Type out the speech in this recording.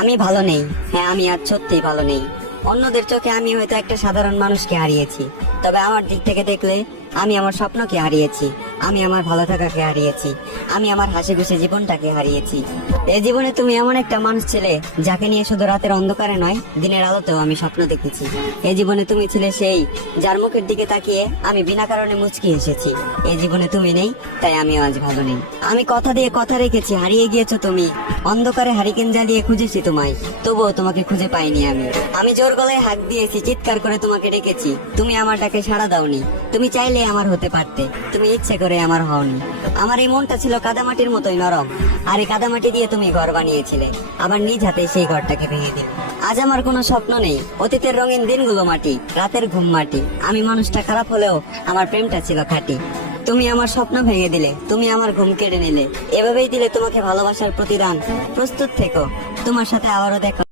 আমি ভালো নেই। হ্যাঁ, আমি আজ সত্যিই ভালো নেই। অন্যদের চোখে আমি হয়তো একটা সাধারণ মানুষকে হারিয়েছি, তবে আমার দিক থেকে দেখলে আমি আমার স্বপ্নকে হারিয়েছি, আমি আমার ভালো থাকাকে হারিয়েছি, আমি আমার হাসি খুশি জীবনটাকে হারিয়েছি। এই জীবনে তুমি এমন একটা মানুষ ছিলে যাকে নিয়ে শুধু রাতের অন্ধকারে নয়, দিনের আলোতেও আমি স্বপ্ন দেখেছি। এই জীবনে তুমি ছিলে সেই যার মুখের দিকে তাকিয়ে আমি বিনা কারণে মুচকি এসেছি। এই জীবনে তুমি নেই, তাই আমি আজ ভালো নেই। আমি কথা দিয়ে কথা রেখেছি, হারিয়ে গিয়েছো তুমি। অন্ধকারে হারিকেন জ্বালিয়ে খুঁজেছি তোমায়, তবুও তোমাকে খুঁজে পাইনি আমি। আমি জোর গলায় হাঁক দিয়েছি, চিৎকার করে তোমাকে ডেকেছি, তুমি আমার ডাকে সাড়া দাওনি। তুমি চাইলে আমার হতে পারতে, তুমি ইচ্ছে করে আমার হওনি। আমার এই মনটা ছিল কাদামাটির মতোই নরম, আর এই কাদামাটি দিয়ে তুমি ঘর বানিয়েছিলে, আবার নিজ হাতে সেই ঘরটাকে ভেঙে দিলে। আজ আমার কোনো স্বপ্ন নেই, অতীতের রঙিন দিনগুলো মাটি, রাতের ঘুম মাটি। আমি মানুষটা খারাপ হলেও আমার প্রেমটা ছিল খাঁটি। তুমি আমার স্বপ্ন ভেঙে দিলে, তুমি আমার ঘুম কেড়ে নিলে, এভাবেই দিলে তোমাকে ভালোবাসার প্রতিদান। প্রস্তুত থেকো, তোমার সাথে আবারও দেখা।